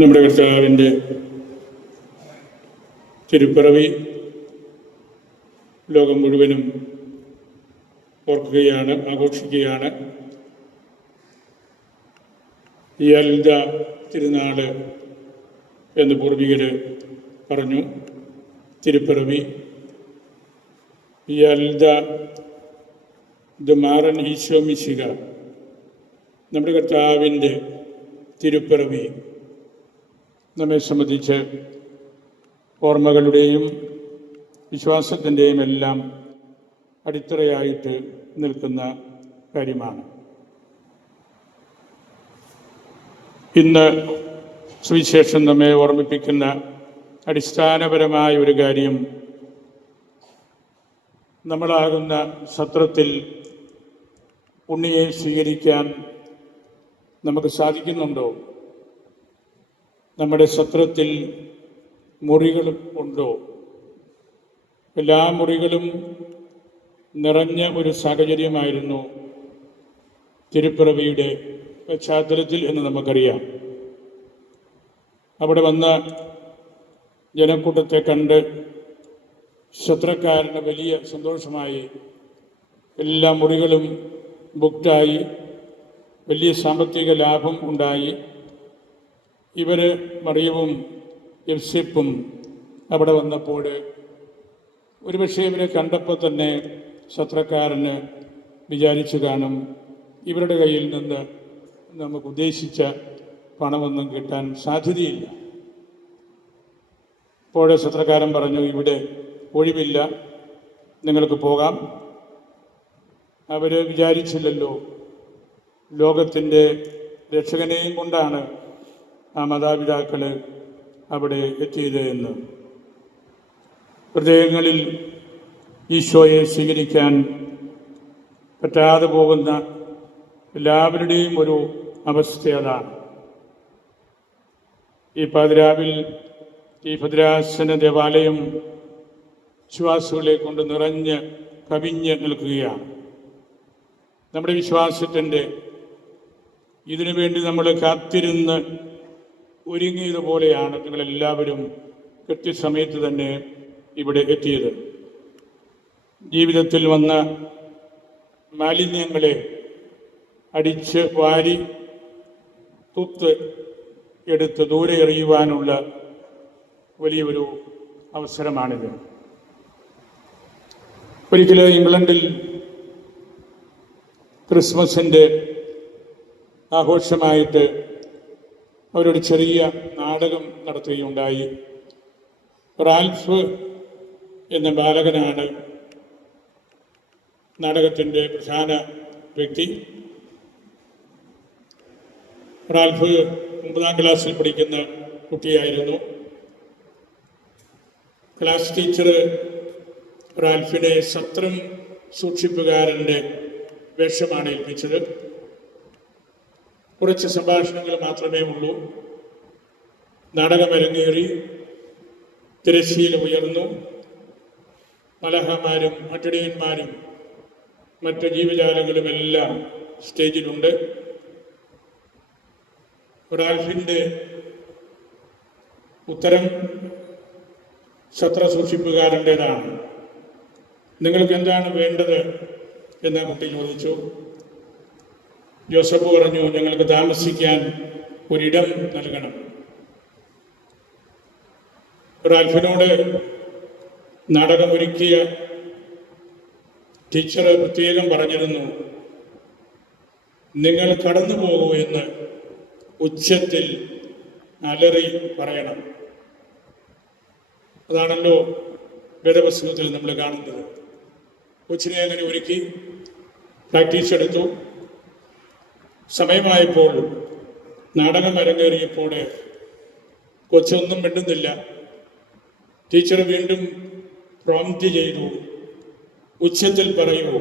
നമ്മുടെ കർത്താവിന്റെ തിരുപ്പിറവി ലോകം മുഴുവനും ഓർക്കുകയാണ് ആഘോഷിക്കുകയാണ്. ഈ അലിത എന്ന് പൂർവികർ പറഞ്ഞു. തിരുപ്പിറവി. ഈ ദ മാറൻ ഈശോ മിശിക നമ്മുടെ കർത്താവിന്റെ തിരുപ്പിറവി. നമ്മെ സംബന്ധിച്ച് ഓർമ്മകളുടെയും വിശ്വാസത്തിന്റെയും എല്ലാം അടിത്തറയായിട്ട് നിൽക്കുന്ന കാര്യമാണ്. ഇന്ന് സുവിശേഷം നമ്മെ ഓർമ്മിപ്പിക്കുന്ന അടിസ്ഥാനപരമായ ഒരു കാര്യം നമ്മളാകുന്ന സത്രത്തിൽ ഉണ്ണിയെ സ്വീകരിക്കാൻ നമുക്ക് സാധിക്കുന്നുണ്ടോ? നമ്മുടെ സത്രത്തിൽ മുറികളും ഉണ്ടോ? എല്ലാ മുറികളും നിറഞ്ഞ ഒരു സാഹചര്യമായിരുന്നു തിരുപ്പിറവിയുടെ പശ്ചാത്തലത്തിൽ എന്ന് നമുക്കറിയാം. അവിടെ വന്ന ജനക്കൂട്ടത്തെ കണ്ട് ശത്രുക്കാരന് വലിയ സന്തോഷമായി. എല്ലാ മുറികളും ബുക്ഡായി വലിയ സാമ്പത്തിക ലാഭം ഉണ്ടായി. ഇവർ മറിയവും എഫ്സിപ്പും അവിടെ വന്നപ്പോൾ ഒരുപക്ഷെ ഇവരെ കണ്ടപ്പോൾ തന്നെ ശത്രക്കാരന് വിചാരിച്ചു കാണും ഇവരുടെ കയ്യിൽ നിന്ന് നമുക്ക് ഉദ്ദേശിച്ച പണമൊന്നും കിട്ടാൻ സാധ്യതയില്ല. അപ്പോൾ ശത്രക്കാരൻ പറഞ്ഞു ഇവിടെ ഒഴിവില്ല. നിങ്ങൾക്ക് പോകാം. അവർ വിചാരിച്ചില്ലല്ലോ ലോകത്തിന്റെ രക്ഷകനെയും കൊണ്ടാണ് ആ മാതാപിതാക്കൾ അവിടെ എത്തിയത് എന്ന്. ഹൃദയങ്ങളിൽ ഈശോയെ സ്വീകരിക്കാൻ പറ്റാതെ പോകുന്ന എല്ലാവരുടെയും ഒരു അവസ്ഥ അതാണ്. ഈ പാതിരാവിൽ ഈ ഭദ്രാസന ദേവാലയം വിശ്വാസികളെ കൊണ്ട് നിറഞ്ഞ് കവിഞ്ഞ് നിൽക്കുകയാണ്. നമ്മുടെ വിശ്വാസത്തിന്റെ ഇതിനു വേണ്ടി നമ്മൾ കാത്തിരുന്ന് ഒരുങ്ങിയതുപോലെയാണ് നിങ്ങളെല്ലാവരും കൃത്യസമയത്ത് തന്നെ ഇവിടെ എത്തിയത്. ജീവിതത്തിൽ വന്ന മാലിന്യങ്ങളെ അടിച്ച് വാരി തുത്ത് എടുത്ത് ദൂരെ എറിയുവാനുള്ള വലിയൊരു അവസരമാണിത്. ഒരിക്കൽ ഇംഗ്ലണ്ടിൽ ക്രിസ്മസിന്റെ ആഘോഷമായിട്ട് അവരൊരു ചെറിയ നാടകം നടത്തുകയുണ്ടായി. റാൽഫ് എന്ന ബാലകനാണ് നാടകത്തിന്റെ പ്രധാന വ്യക്തി. റാൽഫ് ഒമ്പതാം ക്ലാസ്സിൽ പഠിക്കുന്ന കുട്ടിയായിരുന്നു. ക്ലാസ് ടീച്ചർ റാൽഫിനെ സത്രം സൂക്ഷിപ്പുകാരന്റെ വേഷമാണ് ഏൽപ്പിച്ചത്. കുറച്ച് സംഭാഷണങ്ങൾ മാത്രമേ ഉള്ളൂ. നാടകം അരങ്ങേറി തിരശ്ശീല ഉയർന്നു. മലഹമാരും മറ്റു മറ്റ് ജീവജാലങ്ങളുമെല്ലാം സ്റ്റേജിലുണ്ട്. റാൽഫിന്റെ ഉത്തരം ശത്ര സൂക്ഷിപ്പുകാരന്റേതാണ് നിങ്ങൾക്ക് എന്താണ് വേണ്ടത്? എന്ന് കുട്ടി ചോദിച്ചു. ജോസഫ് പറഞ്ഞു ഞങ്ങൾക്ക് താമസിക്കാൻ ഒരിടം നൽകണം. റാൽഫിനോട് നാടകമൊരുക്കിയ ടീച്ചർ പ്രത്യേകം പറഞ്ഞിരുന്നു നിങ്ങൾ കടന്നു പോകൂ എന്ന് ഉച്ചത്തിൽ അലറി പറയണം. അതാണല്ലോ വേദപുസ്തകത്തിൽ നമ്മൾ കാണുന്നത്. കൊച്ചിനെ അങ്ങനെ ഒരുക്കി പ്രാക്ടീസ് എടുത്തു. സമയമായപ്പോൾ നാടകം അരങ്ങേറിയപ്പോൾ കൊച്ചൊന്നും മിണ്ടുന്നില്ല. ടീച്ചർ വീണ്ടും പ്രോംപ്റ്റ് ചെയ്തു ഉച്ചത്തിൽ പറയൂ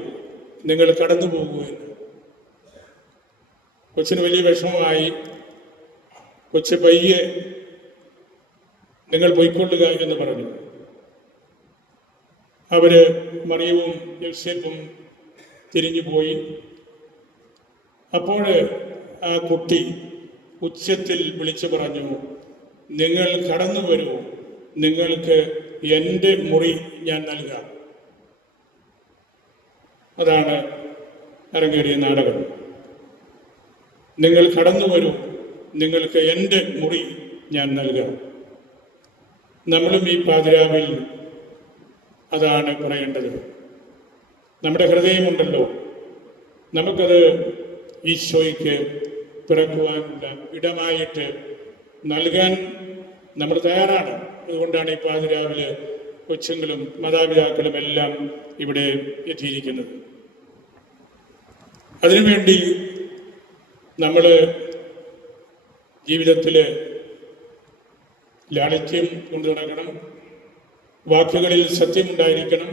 നിങ്ങൾ കടന്നു പോകൂ എന്ന്. കൊച്ചിന് വലിയ വിഷമമായി. കൊച്ച് പയ്യെ നിങ്ങൾ പൊയ്ക്കൊള്ളുക എന്ന് പറഞ്ഞു. അവർ മറിയവും യോസേപ്പും തിരിഞ്ഞു പോയി അപ്പോൾ ആ കുട്ടി ഉച്ചത്തിൽ വിളിച്ചു പറഞ്ഞു നിങ്ങൾ കടന്നു വരൂ. നിങ്ങൾക്ക് എന്റെ മുറി ഞാൻ നൽകാം. അതാണ് അരങ്ങേറിയ നാടകം. നിങ്ങൾ കടന്നു വരൂ. നിങ്ങൾക്ക് എന്റെ മുറി ഞാൻ നൽകാം. നമ്മളും ഈ പാതിരാവിൽ അതാണ് പറയേണ്ടത്. നമ്മുടെ ഹൃദയമുണ്ടല്ലോ. നമുക്കത് ഈശോയ്ക്ക് തുറക്കുവാനുള്ള ഇടമായിട്ട് നൽകാൻ നമ്മൾ തയ്യാറാണ്. അതുകൊണ്ടാണ് ഈ പാതിരാവിൽ കൊച്ചുങ്ങളും മാതാപിതാക്കളും എല്ലാം ഇവിടെ എത്തിയിരിക്കുന്നത്. അതിനുവേണ്ടി നമ്മൾ ജീവിതത്തിൽ ലാളിത്യം കൊണ്ടു നടക്കണം. വാക്കുകളിൽ സത്യമുണ്ടായിരിക്കണം.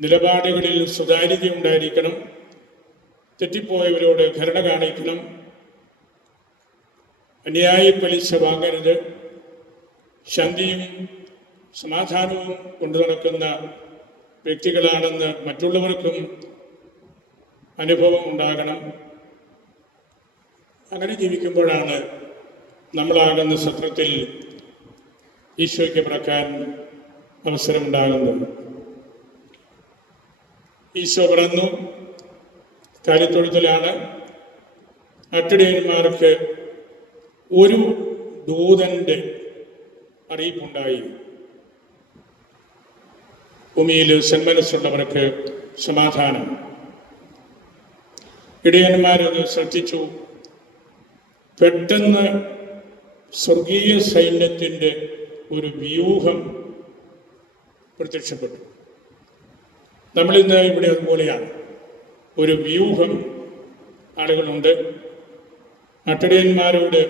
നിലപാടുകളിൽ സുതാര്യത ഉണ്ടായിരിക്കണം തെറ്റിപ്പോയവരോട് കരുണ കാണിക്കണം. അന്യായ പലിശ വാങ്ങരുത്. ശാന്തിയും സമാധാനവും കൊണ്ടു നടക്കുന്ന വ്യക്തികളാണെന്ന് മറ്റുള്ളവർക്കും അനുഭവം ഉണ്ടാകണം. അങ്ങനെ ജീവിക്കുമ്പോഴാണ് നമ്മളാകുന്ന സത്രത്തിൽ ഈശോയ്ക്ക് പിറക്കാൻ അവസരമുണ്ടാകുന്നത്. ഈശോ പിറന്നു കാര്യത്തൊഴുത്തിലാണ് അട്ടിടയന്മാർക്ക് ഒരു ദൂതന്റെ അറിയിപ്പുണ്ടായി. ഭൂമിയിൽ സന്മനസ്സുള്ളവർക്ക് സമാധാനം. ഇടയന്മാരത് ശ്രദ്ധിച്ചു. പെട്ടെന്ന് സ്വർഗീയ സൈന്യത്തിന്റെ ഒരു വ്യൂഹം പ്രത്യക്ഷപ്പെട്ടു. നമ്മളിന്ന് ഇവിടെ അതുപോലെയാണ്. ഒരു വ്യൂഹം ആളുകളുണ്ട്. നട്ടടിയന്മാരോട്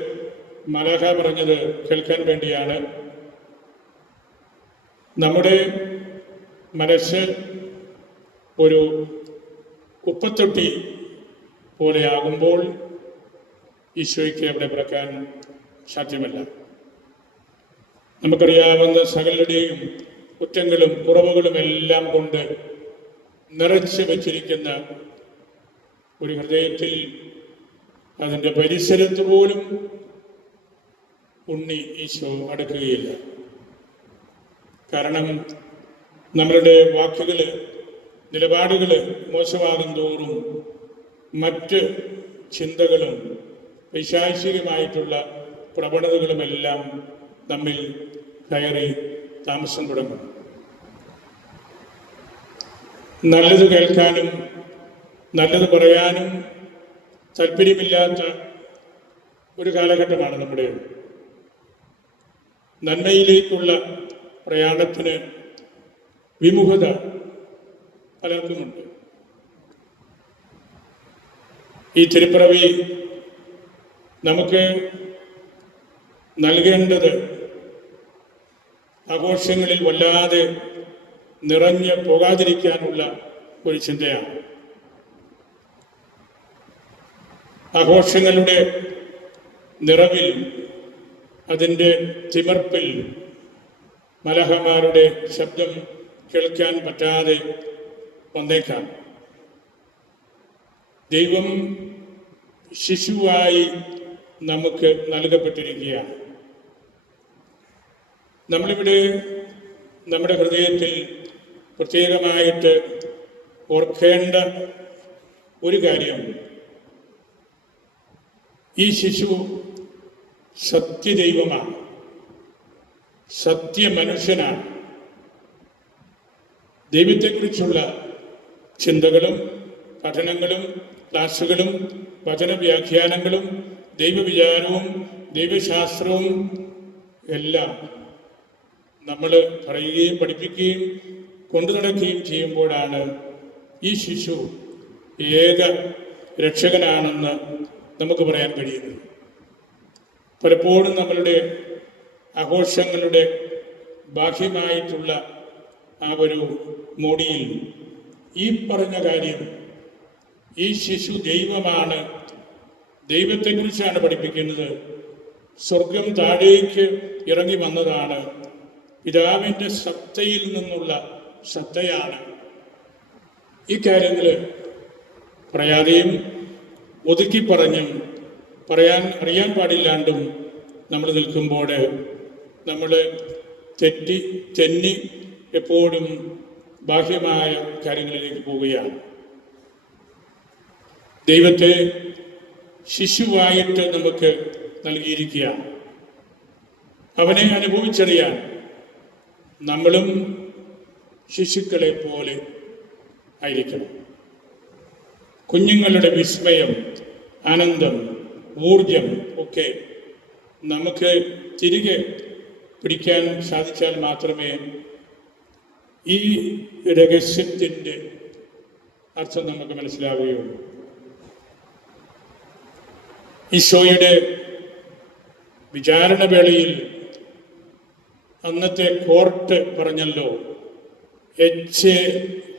മലഹ പറഞ്ഞത് കേൾക്കാൻ വേണ്ടിയാണ്. നമ്മുടെ മനസ്സ് ഒരു കുപ്പത്തൊട്ടി പോലെയാകുമ്പോൾ ഈശോയ്ക്ക് അവിടെ പിറക്കാൻ സാധ്യമല്ല. നമുക്കറിയാവുന്ന സകലരുടെയും കുറ്റങ്ങളും കുറവുകളും എല്ലാം കൊണ്ട് നിറച്ച് വച്ചിരിക്കുന്ന ഒരു ഹൃദയത്തിൽ അതിന്റെ പരിസരത്ത് പോലും ഉണ്ണി ഈശോ അടുക്കുകയില്ല. കാരണം നമ്മളുടെ വാക്കുകൾ നിലപാടുകൾ മോശമാകും തോറും മറ്റ് ചിന്തകളും വൈശാചികമായിട്ടുള്ള പ്രവണതകളുമെല്ലാം നമ്മിൽ കയറി താമസം തുടങ്ങും. നല്ലത് കേൾക്കാനും നല്ലത് പറയാനും താല്പര്യമില്ലാത്ത ഒരു കാലഘട്ടമാണ് നമ്മുടെ നന്മയിലേക്കുള്ള പ്രയാണത്തിന് വിമുഖത പലർക്കുമുണ്ട്. ഈ തിരുപ്പിറവി നമുക്ക് നൽകേണ്ടത് ആഘോഷങ്ങളിൽ വല്ലാതെ നിറഞ്ഞു പോകാതിരിക്കാനുള്ള ഒരു ചിന്തയാണ്. ആഘോഷങ്ങളുടെ നിറവിൽ അതിന്റെ തിമർപ്പിൽ മലഹമാരുടെ ശബ്ദം കേൾക്കാൻ പറ്റാതെ വന്നേക്കാം. ദൈവം ശിശുവായി നമുക്ക് നൽകപ്പെട്ടിരിക്കുകയാണ്. നമ്മളിവിടെ നമ്മുടെ ഹൃദയത്തിൽ പ്രത്യേകമായിട്ട് ഓർക്കേണ്ട ഒരു കാര്യം ഈ ശിശു സത്യദൈവമാണ്. സത്യമനുഷ്യനാണ്. ദൈവത്തെക്കുറിച്ചുള്ള ചിന്തകളും പഠനങ്ങളും ക്ലാസ്സുകളും വചനവ്യാഖ്യാനങ്ങളും ദൈവവിചാരവും ദൈവശാസ്ത്രവും എല്ലാം നമ്മൾ പറയുകയും പഠിപ്പിക്കുകയും കൊണ്ടു നടക്കുകയും ചെയ്യുമ്പോഴാണ് ഈ ശിശു ഏക രക്ഷകനാണെന്ന് നമുക്ക് പറയാൻ കഴിയുന്നത്. പലപ്പോഴും നമ്മളുടെ ആഘോഷങ്ങളുടെ ബാഹ്യമായിട്ടുള്ള ആ ഒരു മോടിയിൽ ഈ പറഞ്ഞ കാര്യം ഈ ശിശു ദൈവമാണ് ദൈവത്തെക്കുറിച്ചാണ് പഠിപ്പിക്കുന്നത് സ്വർഗം താഴേക്ക് ഇറങ്ങി വന്നതാണ് പിതാവിന്റെ സത്തയിൽ നിന്നുള്ള സത്തയാണ്. ഈ കാര്യങ്ങൾ പറയാതെയും ഒതുക്കി പറഞ്ഞും പറയാൻ അറിയാൻ പാടില്ലാണ്ടും നമ്മൾ നിൽക്കുമ്പോൾ നമ്മൾ തെറ്റി തെന്നി എപ്പോഴും ബാഹ്യമായ കാര്യങ്ങളിലേക്ക് പോവുകയാണ്. ദൈവത്തെ ശിശുവായിട്ട് നമുക്ക് നൽകിയിരിക്കുകയാണ്. അവനെ അനുഭവിച്ചറിയാൻ നമ്മളും ശിശുക്കളെ പോലെ ആയിരിക്കണം. കുഞ്ഞുങ്ങളുടെ വിസ്മയം ആനന്ദം ഊർജം ഒക്കെ നമുക്ക് തിരികെ പിടിക്കാൻ സാധിച്ചാൽ മാത്രമേ ഈ രഹസ്യത്തിന്റെ അർത്ഥം നമുക്ക് മനസ്സിലാവുകയുള്ളൂ. ഈശോയുടെ വിചാരണവേളയിൽ അന്നത്തെ കോർട്ട് പറഞ്ഞല്ലോ എച്ച്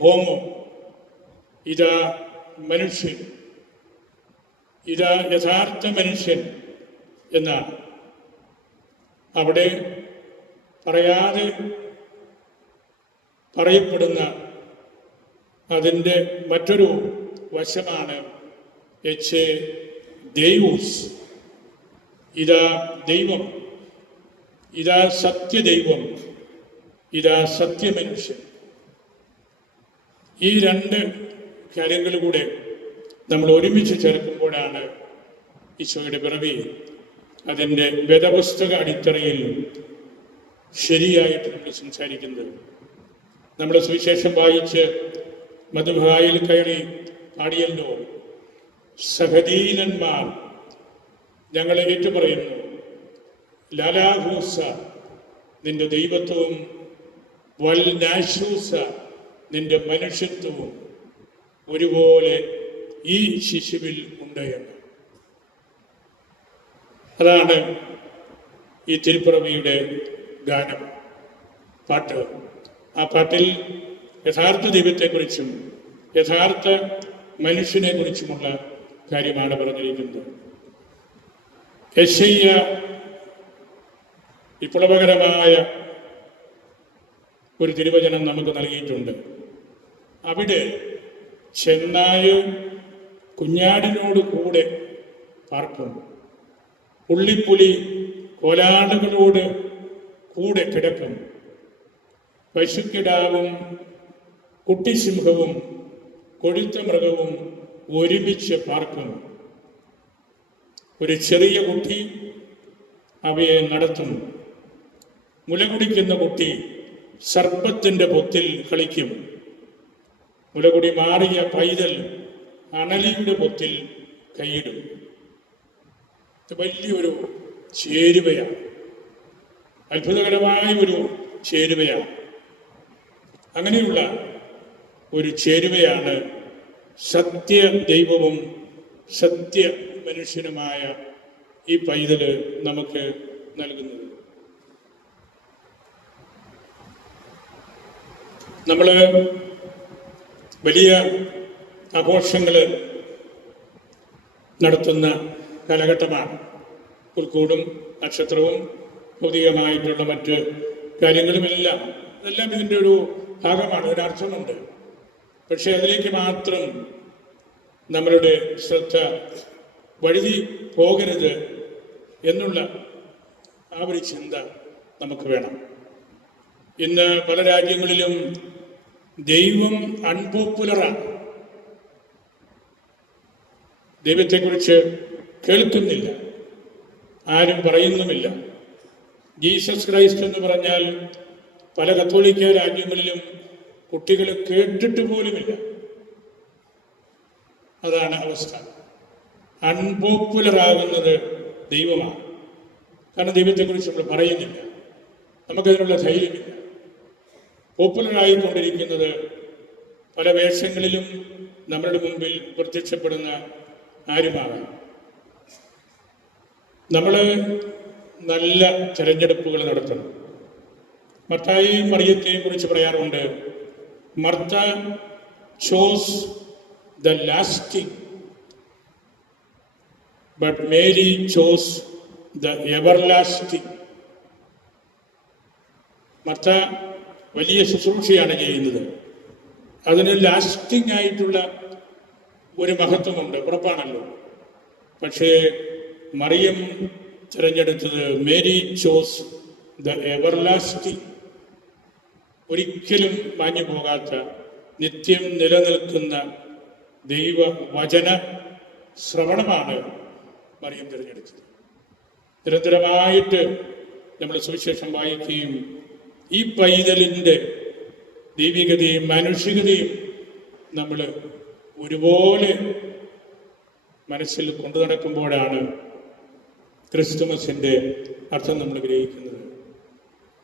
ഹോമോ ഇതാ മനുഷ്യൻ ഇതാ യഥാർത്ഥ മനുഷ്യൻ എന്നാണ്. അവിടെ പറയാതെ പറയപ്പെടുന്ന അതിന്റെ മറ്റൊരു വശമാണ് എച്ച് ദൈവൂസ്. ഇതാ ദൈവം. ഇതാ സത്യദൈവം. ഇതാ സത്യമനുഷ്യൻ. ഈ രണ്ട് കാര്യങ്ങളിലൂടെ നമ്മൾ ഒരുമിച്ച് ചേർക്കുമ്പോഴാണ് ഈശോയുടെ പിറവി. അതിന്റെ വേദപുസ്തക അടിത്തറയിൽ ശരിയായിട്ട് നമ്മൾ സംസാരിക്കുന്നത്. നമ്മുടെ സുവിശേഷം വായിച്ച് മധുഭായിൽ കയറി പാടിയല്ലോ സഹദീനന്മാർ ഞങ്ങളെ ഏറ്റുപറയുന്നു. ലാലാഹൂസ നിന്റെ ദൈവത്വവും വൽ നാശൂസ നിന്റെ മനുഷ്യത്വവും ഒരുപോലെ ഈ ശിശുവിൽ ഉണ്ട് എന്ന്. അതാണ് ഈ തിരുപ്പിറവിയുടെ ഗാനം പാട്ട്. ആ പാട്ടിൽ യഥാർത്ഥ ദൈവത്തെക്കുറിച്ചും യഥാർത്ഥ മനുഷ്യനെ കുറിച്ചുമുള്ള കാര്യമാണ് പറഞ്ഞിരിക്കുന്നത്. യശയ്യ വിപ്ലവകരമായ ഒരു തിരുവചനം നമുക്ക് നൽകിയിട്ടുണ്ട്. അവിടെ ചെന്നായ് കുഞ്ഞാടിനോട് കൂടെ പാർക്കും പുള്ളിപ്പുലി കോലാടുകളോട് കൂടെ കിടക്കും പശുക്കിടാവും കുട്ടിസിംഹവും കൊഴുത്ത മൃഗവും ഒരുമിച്ച് പാർക്കും ഒരു ചെറിയ കുട്ടി അവയെ നടത്തും മുലകുടിക്കുന്ന കുട്ടി സർപ്പത്തിന്റെ പൊത്തിൽ കളിക്കും. മുലകുടി മാറിയ പൈതൽ അണലിയുടെ പൊത്തിൽ കൈയിടും. ഇത് വലിയൊരു ചേരുവയാണ്. അത്ഭുതകരമായ ഒരു ചേരുവയാണ്. അങ്ങനെയുള്ള ഒരു ചേരുവയാണ് സത്യ ദൈവവും സത്യ മനുഷ്യനുമായ ഈ പൈതൽ നമുക്ക് നൽകുന്നത്. നമ്മൾ വലിയ ആഘോഷങ്ങൾ നടത്തുന്ന കാലഘട്ടമാണ്. പുൽക്കൂടും നക്ഷത്രവും ഭൗതികമായിട്ടുള്ള മറ്റ് കാര്യങ്ങളുമെല്ലാം ഇതെല്ലാം ഇതിന്റെ ഒരു ഭാഗമാണ് ഒരർത്ഥമുണ്ട് പക്ഷേ അതിലേക്ക് മാത്രം നമ്മളുടെ ശ്രദ്ധ വഴുതി പോകരുത് എന്നുള്ള ആ ഒരു ചിന്ത നമുക്ക് വേണം. ഇന്ന് പല രാജ്യങ്ങളിലും ദൈവം അൺപോപ്പുലറാണ്. ദൈവത്തെക്കുറിച്ച് കേൾക്കുന്നില്ല. ആരും പറയുന്നുമില്ല. ജീസസ് ക്രൈസ്റ്റ് എന്ന് പറഞ്ഞാൽ പല കത്തോലിക്ക രാജ്യങ്ങളിലും കുട്ടികൾ കേട്ടിട്ട് പോലുമില്ല. അതാണ് അവസ്ഥ. അൺപോപ്പുലർ ആകുന്നത് ദൈവമാണ്. കാരണം ദൈവത്തെക്കുറിച്ച് നമ്മൾ പറയുന്നില്ല. നമുക്കതിനുള്ള ധൈര്യമില്ല. പോപ്പുലറായിക്കൊണ്ടിരിക്കുന്നത് പല വേഷങ്ങളിലും നമ്മളുടെ മുമ്പിൽ പ്രത്യക്ഷപ്പെടുന്ന ആരുമാകാം നമ്മൾ നല്ല തിരഞ്ഞെടുപ്പുകൾ നടത്തണം. മത്തായിയും മറിയത്തെയും കുറിച്ച് പറയാറുണ്ട് Martha chose the lasting but Mary chose the ever lasting Martha വലിയ ശുശ്രൂഷയാണ് ചെയ്യുന്നത്. അതിന് ലാസ്റ്റിംഗ് ആയിട്ടുള്ള ഒരു മഹത്വമുണ്ട്. ഉറപ്പാണല്ലോ. പക്ഷേ മറിയം തിരഞ്ഞെടുത്തത് മേരി ചോസ് ദ എവർലാസ്റ്റിംഗ് ഒരിക്കലും മാഞ്ഞു പോകാത്ത നിത്യം നിലനിൽക്കുന്ന ദൈവ വചന ശ്രവണമാണ് മറിയം തിരഞ്ഞെടുത്തത്. നിരന്തരമായിട്ട് നമ്മൾ സുവിശേഷം വായിക്കുകയും ഈ പൈതലിന്റെ ദൈവികതയും മാനുഷികതയും നമ്മൾ ഒരുപോലെ മനസ്സിൽ കൊണ്ടു നടക്കുമ്പോഴാണ് ക്രിസ്തുമസിന്റെ അർത്ഥം നമ്മൾ ഗ്രഹിക്കുന്നത്.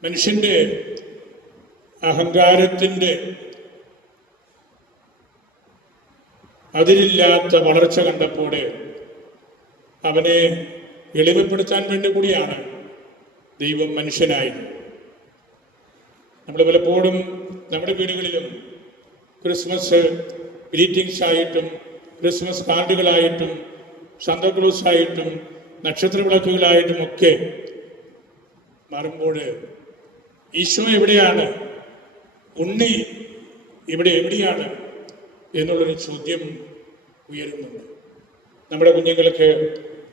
മനുഷ്യന്റെ അഹങ്കാരത്തിന്റെ അതിരില്ലാത്ത വളർച്ച കണ്ടപ്പോൾ അവനെ എളിമപ്പെടുത്താൻ വേണ്ടി കൂടിയാണ് ദൈവം മനുഷ്യനായത്. നമ്മൾ പലപ്പോഴും നമ്മുടെ വീടുകളിലും ക്രിസ്മസ് ഗ്രീറ്റിംഗ്സ് ആയിട്ടും ക്രിസ്മസ് കാർഡുകളായിട്ടും സന്തക്ലൂസ് ആയിട്ടും നക്ഷത്ര വിളക്കുകളായിട്ടും ഒക്കെ മാറുമ്പോൾ ഈശോ എവിടെയാണ്? ഉണ്ണി ഇവിടെ എവിടെയാണ്? എന്നുള്ളൊരു ചോദ്യം ഉയരുന്നുണ്ട്. നമ്മുടെ കുഞ്ഞുങ്ങൾക്ക്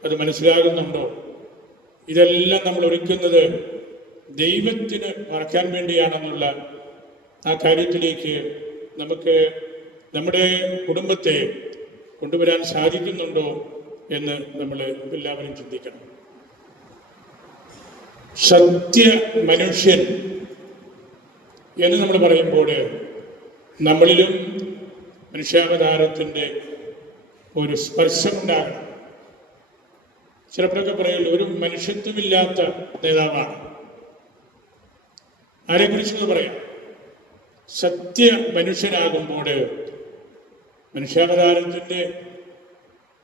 അത് മനസ്സിലാകുന്നുണ്ടോ? ഇതെല്ലാം നമ്മൾ ഒരുക്കുന്നത് ദൈവത്തിന് മറക്കാൻ വേണ്ടിയാണെന്നുള്ള ആ കാര്യത്തിലേക്ക് നമുക്ക് നമ്മുടെ കുടുംബത്തെ കൊണ്ടുവരാൻ സാധിക്കുന്നുണ്ടോ എന്ന് നമ്മൾ എല്ലാവരും ചിന്തിക്കണം. സത്യ മനുഷ്യൻ എന്ന് നമ്മൾ പറയുമ്പോൾ നമ്മളിലും മനുഷ്യാവതാരത്തിന്റെ ഒരു സ്പർശമുണ്ടാകണം ചിലപ്പോഴൊക്കെ പറയുള്ളൂ ഒരു മനുഷ്യത്വമില്ലാത്ത നേതാവാണ്. ആരെക്കുറിച്ചെന്ന് പറയാം? സത്യ മനുഷ്യനാകുമ്പോൾ മനുഷ്യാവതാരത്തിന്റെ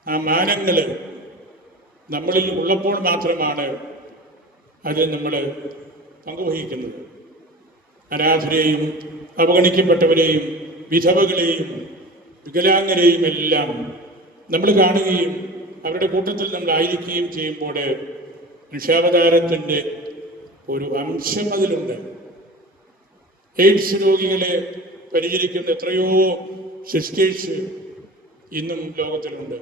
ആ മാനങ്ങൾ നമ്മളിൽ ഉള്ളപ്പോൾ മാത്രമാണ് അത് നമ്മൾ പങ്കുവഹിക്കുന്നത്. അനാഥരെയും അവഗണിക്കപ്പെട്ടവരെയും വിധവകളെയും വികലാംഗരെയും എല്ലാം നമ്മൾ കാണുകയും അവരുടെ കൂട്ടത്തിൽ നമ്മൾ ആയിരിക്കുകയും ചെയ്യുമ്പോൾ മനുഷ്യാവതാരത്തിന്റെ ഒരു അംശം അതിലുണ്ട്. എയ്ഡ്സ് രോഗികളെ പരിചരിക്കുന്ന എത്രയോ സിസ്റ്റേഴ്സ് ഇന്നും ലോകത്തിലുണ്ട്.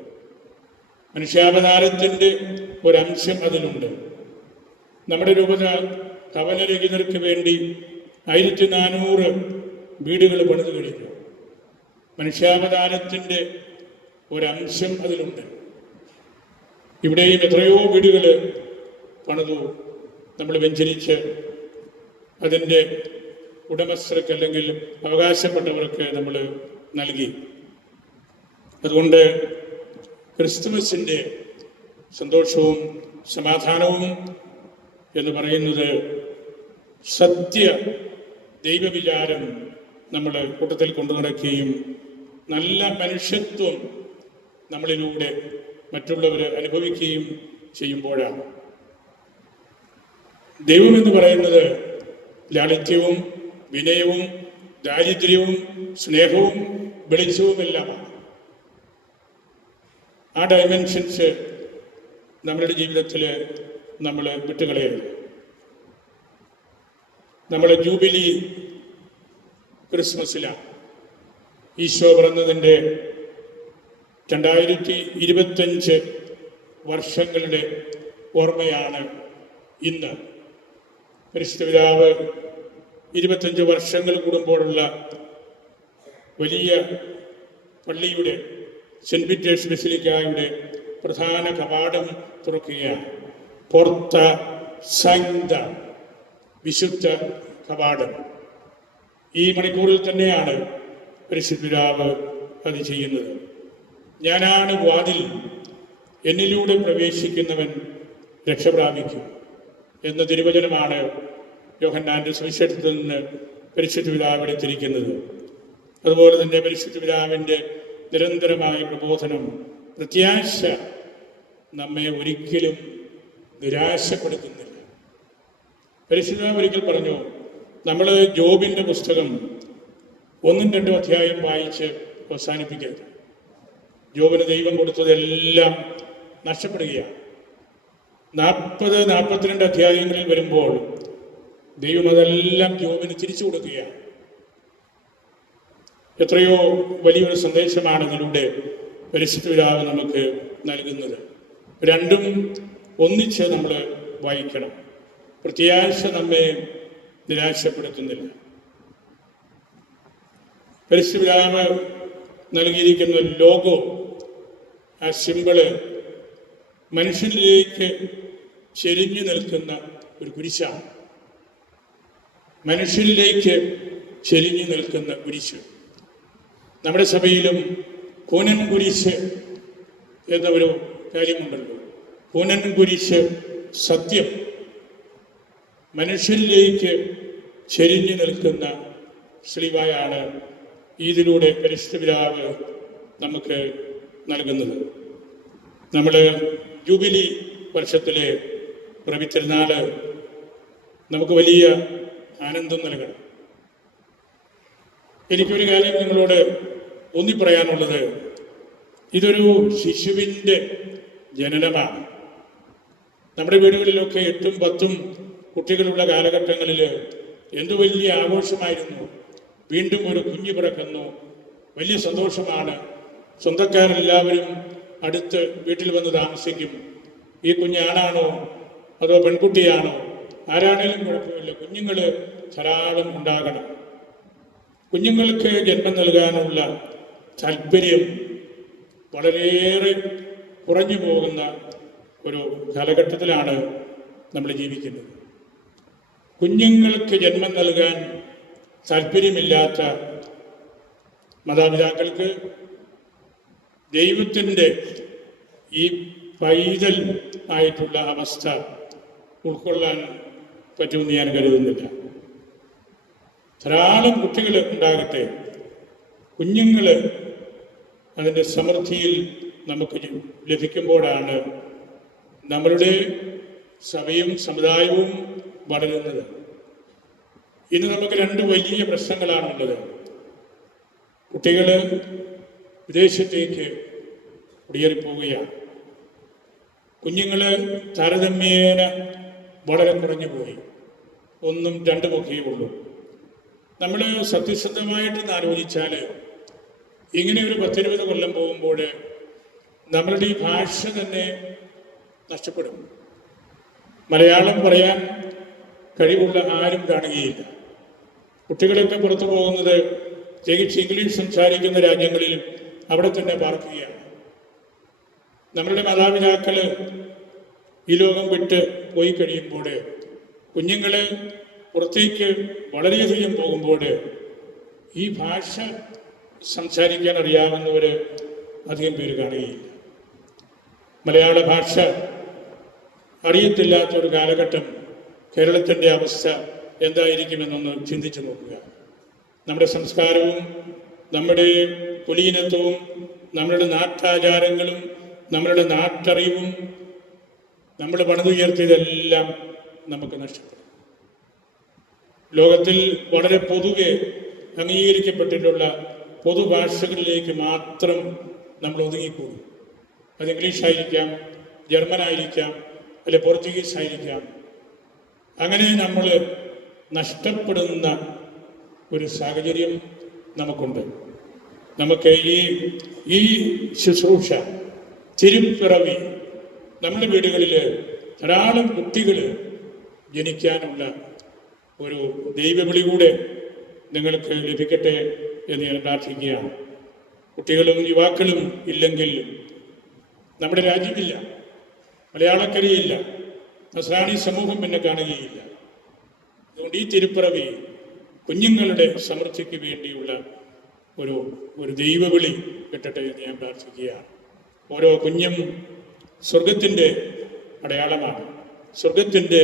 മനുഷ്യാവതാരത്തിന്റെ ഒരംശം അതിലുണ്ട്. നമ്മുടെ രൂപത കവലരഹിതർക്ക് വേണ്ടി ആയിരത്തി നാനൂറ് വീടുകൾ പണിതു കഴിഞ്ഞു. മനുഷ്യാവതാരത്തിന്റെ ഒരംശം അതിലുണ്ട്. ഇവിടെയും എത്രയോ വീടുകൾ പണിതു നമ്മൾ വെഞ്ചരിച്ച് അതിന്റെ ഉടമസ്ഥർക്ക് അല്ലെങ്കിൽ അവകാശപ്പെട്ടവർക്ക് നമ്മൾ നൽകി. അതുകൊണ്ട് ക്രിസ്തുമസിന്റെ സന്തോഷവും സമാധാനവും എന്ന് പറയുന്നത് സത്യ ദൈവവിചാരം നമ്മൾ കൂട്ടത്തിൽ കൊണ്ടു നടക്കുകയും നല്ല മനുഷ്യത്വം നമ്മളിലൂടെ മറ്റുള്ളവർ അനുഭവിക്കുകയും ചെയ്യുമ്പോഴാണ്. ദൈവം എന്ന് പറയുന്നത് ലാളിത്യവും വിനയവും ദാരിദ്ര്യവും സ്നേഹവും വെളിച്ചവുമെല്ലാമാണ് ആ ഡയമെൻഷൻസ് നമ്മളുടെ ജീവിതത്തിൽ നമ്മൾ വിട്ടുകളയരുത് നമ്മളെ ജൂബിലി ക്രിസ്മസിലാണ്. ഈശോ പറഞ്ഞതിന്റെ രണ്ടായിരത്തി ഇരുപത്തഞ്ച് വർഷങ്ങളുടെ ഓർമ്മയാണ് ഇന്ന്. പരിശുദ്ധ ഇരുപത്തഞ്ച് വർഷങ്ങൾ കൂടുമ്പോഴുള്ള വലിയ പള്ളിയുടെ സെന്റ് പീറ്റേഴ്സ് ബസിലിക്കായുടെ പ്രധാന കവാടം തുറക്കുകയാണ്. പുറത്ത സൈന്ത വിശുദ്ധ കവാടം. ഈ മണിക്കൂറിൽ തന്നെയാണ് പരിശുദ്ധ പിതാവ് അത് ചെയ്യുന്നത്. ഞാനാണ് വാതിൽ എന്നിലൂടെ പ്രവേശിക്കുന്നവൻ രക്ഷപ്രാപിക്കും എന്ന തിരുവചനമാണ് യോഹന്നാന്റെ സുവിശേഷത്തിൽ നിന്ന് പരിശുദ്ധ പിതാവ് എടുത്തിരിക്കുന്നത്. അതുപോലെ തന്നെ പരിശുദ്ധ പിതാവിന്റെ നിരന്തരമായ പ്രബോധനം പ്രത്യാശ നമ്മെ ഒരിക്കലും നിരാശപ്പെടുത്തുന്നില്ല. പരിശുദ്ധ ഒരിക്കൽ പറഞ്ഞു നമ്മൾ ജോബിന്റെ പുസ്തകം ഒന്നും രണ്ടും അധ്യായം വായിച്ച് അവസാനിപ്പിക്കരുത്. ജോബിന് ദൈവം കൊടുത്തതെല്ലാം നഷ്ടപ്പെടുകയാണ്. നാൽപ്പത് നാൽപ്പത്തിരണ്ട് അധ്യായങ്ങളിൽ വരുമ്പോൾ ദൈവം അതെല്ലാം ജോബിന് തിരിച്ചു കൊടുക്കുകയാണ്. എത്രയോ വലിയൊരു സന്ദേശമാണ് ഇതിലൂടെ പരിശുദ്ധ പിതാവ് നമുക്ക് നൽകുന്നത്. രണ്ടും ഒന്നിച്ച് നമ്മൾ വായിക്കണം. പ്രത്യാശ നമ്മെ നിരാശപ്പെടുത്തുന്നില്ല. പരിശുരാമ് നൽകിയിരിക്കുന്ന ലോഗോ ആ സിമ്പിൾ മനുഷ്യനിലേക്ക് ചെരിഞ്ഞു നിൽക്കുന്ന ഒരു കുരിശാണ്. മനുഷ്യനിലേക്ക് ചെരിഞ്ഞു നിൽക്കുന്ന കുരിശ്. നമ്മുടെ സഭയിലും കൂനൻ കുരിശ് എന്ന ഒരു കാര്യമുണ്ടല്ലോ. കൂനൻ കുരിശ് സത്യം. മനുഷ്യരിലേക്ക് ചെരിഞ്ഞു നിൽക്കുന്ന ശ്രീവായാണ് ഇതിലൂടെ പരിശുദ്ധപിതാവ് നമുക്ക് നൽകുന്നത്. നമ്മൾ ജൂബിലി വർഷത്തിലെ പ്രവിത്തിരുന്നാൾ നമുക്ക് വലിയ ആനന്ദം നൽകണം. എനിക്കൊരു കാര്യം നിങ്ങളോട് ഊന്നി പറയാനുള്ളത് ഇതൊരു ശിശുവിന്റെ ജനനമാണ്. നമ്മുടെ വീടുകളിലൊക്കെ എട്ടും പത്തും കുട്ടികളുള്ള കാലഘട്ടങ്ങളിൽ എന്തു വലിയ ആഘോഷമായിരുന്നു. വീണ്ടും ഒരു കുഞ്ഞു പിറക്കുന്നു. വലിയ സന്തോഷമാണ്. സ്വന്തക്കാരെല്ലാവരും അടുത്ത് വീട്ടിൽ വന്ന് താമസിക്കും. ഈ കുഞ്ഞാണാണോ അതോ പെൺകുട്ടിയാണോ? ആരാണേലും കുഴപ്പമില്ല. കുഞ്ഞുങ്ങൾ ധാരാളം ഉണ്ടാകണം. കുഞ്ഞുങ്ങൾക്ക് ജന്മം നൽകാനുള്ള താല്പര്യം വളരെയേറെ കുറഞ്ഞു പോകുന്ന ഒരു കാലഘട്ടത്തിലാണ് നമ്മൾ ജീവിക്കുന്നത്. കുഞ്ഞുങ്ങൾക്ക് ജന്മം നൽകാൻ താല്പര്യമില്ലാത്ത മാതാപിതാക്കൾക്ക് ദൈവത്തിന്റെ ഈ പൈതൽ ആയിട്ടുള്ള അവസ്ഥ ഉൾക്കൊള്ളാൻ പറ്റുമെന്ന് ഞാൻ കരുതുന്നില്ല. ധാരാളം കുട്ടികൾ ഉണ്ടാകട്ടെ കുഞ്ഞുങ്ങൾ അതിന്റെ സമൃദ്ധിയിൽ നമുക്ക് ലഭിക്കുമ്പോഴാണ് നമ്മളുടെ സഭയും സമുദായവും വളരുന്നത്. ഇന്ന് നമുക്ക് രണ്ട് വലിയ പ്രശ്നങ്ങളാണുള്ളത്. കുട്ടികൾ വിദേശത്തേക്ക് കുടിയേറിപ്പോവുകയാണ്. കുഞ്ഞുങ്ങൾ താരതമ്യേന വളരെ കുറഞ്ഞു പോയി ഒന്നും രണ്ടുമൊക്കെയേ ഉള്ളൂ. നമ്മൾ സത്യസന്ധമായിട്ടൊന്ന് ആലോചിച്ചാൽ ഇങ്ങനെ ഒരു പത്തിരുപത് കൊല്ലം പോകുമ്പോൾ നമ്മളുടെ ഈ ഭാഷ തന്നെ നഷ്ടപ്പെടും. മലയാളം പറയാൻ കഴിവുള്ള ആരും കാണുകയില്ല. കുട്ടികളൊക്കെ പുറത്തു പോകുന്നത് പ്രത്യേകിച്ച് ഇംഗ്ലീഷ് സംസാരിക്കുന്ന രാജ്യങ്ങളിൽ അവിടെ തന്നെ പാർക്കുകയാണ്. നമ്മളുടെ മാതാപിതാക്കൾ ഈ ലോകം വിട്ട് പോയി കഴിയുമ്പോൾ കുഞ്ഞുങ്ങൾ പുറത്തേക്ക് വളരെയധികം പോകുമ്പോൾ ഈ ഭാഷ സംസാരിക്കാൻ അറിയാവുന്നവർ അധികം പേര് കാണുകയില്ല. മലയാള ഭാഷ അറിയത്തില്ലാത്ത ഒരു കാലഘട്ടം കേരളത്തിന്റെ അവസ്ഥ എന്തായിരിക്കുമെന്നൊന്ന് ചിന്തിച്ചു നോക്കുക. നമ്മുടെ സംസ്കാരവും നമ്മുടെ കുലീനത്വവും നമ്മളുടെ നാട്ടാചാരങ്ങളും നമ്മളുടെ നാട്ടറിവും നമ്മൾ പണിതുയർത്തിയതെല്ലാം നമുക്ക് നഷ്ടപ്പെടും. ലോകത്തിൽ വളരെ പൊതുവെ അംഗീകരിക്കപ്പെട്ടിട്ടുള്ള പൊതുഭാഷകളിലേക്ക് മാത്രം നമ്മൾ ഒതുങ്ങിക്കൂടും. അത് ഇംഗ്ലീഷ് ആയിരിക്കാം ജർമ്മൻ ആയിരിക്കാം അല്ലെ പോർച്ചുഗീസ് ആയിരിക്കാം അങ്ങനെ നമ്മൾ നഷ്ടപ്പെടുന്ന ഒരു സാഹചര്യം നമുക്കുണ്ട്. നമുക്ക് ഈ ഈ ശുശ്രൂഷ തിരുപ്പിറവി നമ്മുടെ വീടുകളിൽ ധാരാളം കുട്ടികൾ ജനിക്കാനുള്ള ഒരു ദൈവവിളി കൂടെ നിങ്ങൾക്ക് ലഭിക്കട്ടെ എന്ന് ഞാൻ പ്രാർത്ഥിക്കുകയാണ്. കുട്ടികളും യുവാക്കളും ഇല്ലെങ്കിൽ നമ്മുടെ രാജ്യമില്ല മലയാളക്കരയില്ല നസ്രാണി സമൂഹം പിന്നെ കാണുകയില്ല. അതുകൊണ്ട് ഈ തിരുപ്പിറവി കുഞ്ഞുങ്ങളുടെ സമൃദ്ധിക്ക് വേണ്ടിയുള്ള ഒരു ഒരു ദൈവവിളി കിട്ടട്ടെ എന്ന് ഞാൻ പ്രാർത്ഥിക്കുകയാണ്. ഓരോ കുഞ്ഞും സ്വർഗത്തിന്റെ അടയാളമാണ് സ്വർഗത്തിന്റെ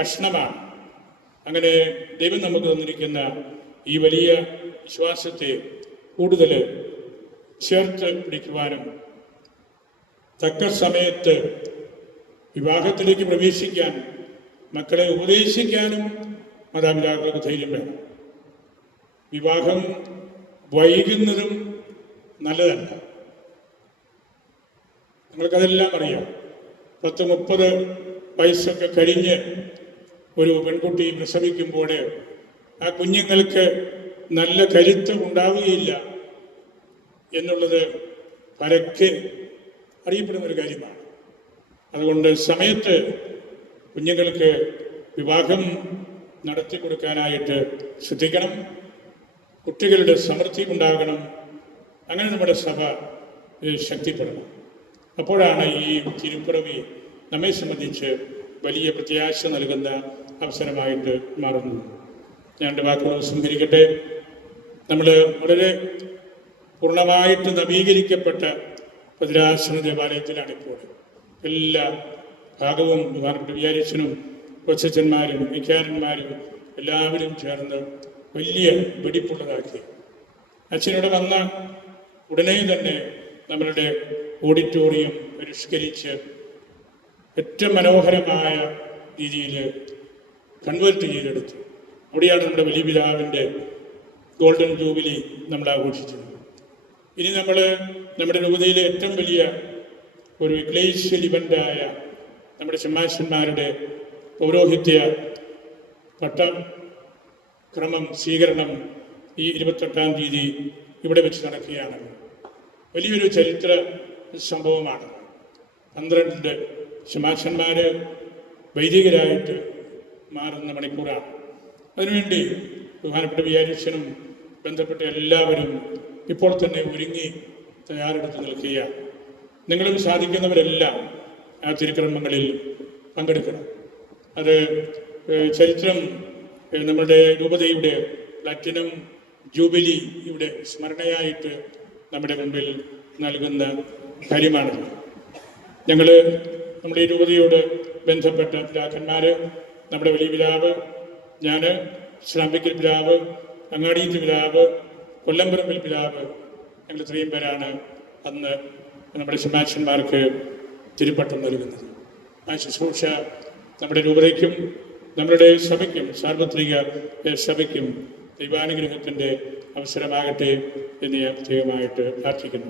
കഷ്ണമാണ്. അങ്ങനെ ദൈവം നമുക്ക് തന്നിരിക്കുന്ന ഈ വലിയ വിശ്വാസത്തെ കൂടുതൽ ചേർത്ത് പിടിക്കുവാനും തക്ക സമയത്ത് വിവാഹത്തിലേക്ക് പ്രവേശിക്കാൻ മക്കളെ ഉപദേശിക്കാനും മാതാപിതാക്കൾക്ക് ധൈര്യം വേണം. വിവാഹം വൈകുന്നതും നല്ലതല്ല. നിങ്ങൾക്കതെല്ലാം അറിയാം. പത്ത് മുപ്പത് വയസ്സൊക്കെ കഴിഞ്ഞ് ഒരു പെൺകുട്ടി പ്രസവിക്കുമ്പോൾ ആ കുഞ്ഞുങ്ങൾക്ക് നല്ല കരുത്ത് ഉണ്ടാവുകയില്ല എന്നുള്ളത് പരക്കെ അറിയപ്പെടുന്ന ഒരു കാര്യമാണ്. അതുകൊണ്ട് സമയത്ത് കുഞ്ഞുങ്ങൾക്ക് വിവാഹം നടത്തി കൊടുക്കാനായിട്ട് ശ്രദ്ധിക്കണം. കുട്ടികളുടെ സമൃദ്ധി ഉണ്ടാകണം. അങ്ങനെ നമ്മുടെ സഭ ശക്തിപ്പെടണം. അപ്പോഴാണ് ഈ തിരുപ്പിറവി നമ്മെ സംബന്ധിച്ച് വലിയ പ്രത്യാശ നൽകുന്ന അവസരമായിട്ട് മാറുന്നത്. ഞാൻ എന്റെ വാക്കുകൾ സംഹരിക്കട്ടെ നമ്മൾ വളരെ പൂർണമായിട്ട് നവീകരിക്കപ്പെട്ട ഭദ്രാശ്രമ ദേവാലയത്തിലാണ് ഇപ്പോൾ. എല്ലാ ഭാഗവും ബഹുമാനപ്പെട്ട വിചാരിച്ചനും കൊച്ചച്ചന്മാരും വിഖ്യാനന്മാരും എല്ലാവരും ചേർന്ന് വലിയ വെടിപ്പുള്ളതാക്കി. അച്ഛനോട് വന്ന ഉടനെ തന്നെ നമ്മളുടെ ഓഡിറ്റോറിയം പരിഷ്കരിച്ച് ഏറ്റവും മനോഹരമായ രീതിയിൽ കൺവേർട്ട് ചെയ്തെടുത്തു. അവിടെയാണ് നമ്മുടെ വലിയ പിതാവിന്റെ ഗോൾഡൻ ജൂബിലി നമ്മൾ ആഘോഷിച്ചത് ഇനി നമ്മൾ നമ്മുടെ രൂപതയിലെ ഏറ്റവും വലിയ ഒരു ഇഗ്ലേഷ്യൽ ഇവന്റായ നമ്മുടെ ചെമ്മാശന്മാരുടെ പൗരോഹിത്യ പട്ടം ക്രമം സ്വീകരണം ഈ ഇരുപത്തെട്ടാം തീയതി ഇവിടെ വെച്ച് നടക്കുകയാണ്. വലിയൊരു ചരിത്ര സംഭവമാണ്. പന്ത്രണ്ട് ശമാശന്മാർ വൈദികരായിട്ട് മാറുന്ന മണിക്കൂറാണ്. അതിനുവേണ്ടി ബഹുമാനപ്പെട്ട വിചാരിച്ചനും ബന്ധപ്പെട്ട എല്ലാവരും ഇപ്പോൾ തന്നെ ഒരുങ്ങി തയ്യാറെടുത്ത് നിൽക്കുകയാണ് നിങ്ങളും സാധിക്കുന്നവരെല്ലാം ആ തിരുക്രമങ്ങളിൽ പങ്കെടുക്കണം. അത് ചരിത്രം നമ്മുടെ രൂപതയുടെ പ്ലാറ്റിനം ജൂബിലി ഇവിടെ സ്മരണയായിട്ട് നമ്മുടെ മുമ്പിൽ നൽകുന്ന കാര്യമാണ് ഞങ്ങൾ നമ്മുടെ ഈ രൂപതയോട് ബന്ധപ്പെട്ട പിതാക്കന്മാർ നമ്മുടെ വലിയ പിതാവ് ഞാൻ ശ്രാമ്പിക്കൽ പിതാവ് അങ്ങാടിയത്ത് പിതാവ് കൊല്ലംപുരമ്പിൽ പിതാവ് ഞങ്ങൾ ഇത്രയും പേരാണ് അന്ന് നമ്മുടെ ശമാശന്മാർക്ക് തിരുപ്പട്ടം നൽകുന്നത്. ആ ശുശ്രൂഷ നമ്മുടെ രൂപതയ്ക്കും നമ്മുടെ സഭയ്ക്കും സാർവത്രിക സഭയ്ക്കും ദൈവാനുഗ്രഹത്തിന്റെ അവസരമാകട്ടെ എന്ന് ഞാൻ പ്രത്യേകമായിട്ട് പ്രാർത്ഥിക്കുന്നു.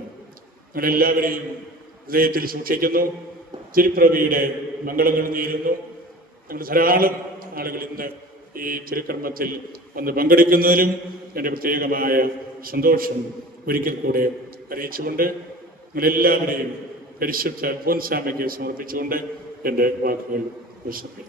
നിങ്ങളെല്ലാവരെയും ഹൃദയത്തിൽ സൂക്ഷിക്കുന്നു. തിരുപ്രവിയുടെ മംഗളങ്ങൾ നേരുന്നു. ഞങ്ങൾ ധാരാളം ആളുകൾ ഇന്ന് ഈ തിരുക്കർമ്മത്തിൽ വന്ന് പങ്കെടുക്കുന്നതിലും എന്റെ പ്രത്യേകമായ സന്തോഷം ഒരിക്കൽ കൂടെ അറിയിച്ചുകൊണ്ട് നിങ്ങളെല്ലാവരെയും പരിശുദ്ധ അൽഫോൻസാമയ്ക്ക് സമർപ്പിച്ചുകൊണ്ട് എന്റെ വാക്കുകൾ ഉപസംഹരിക്കുന്നു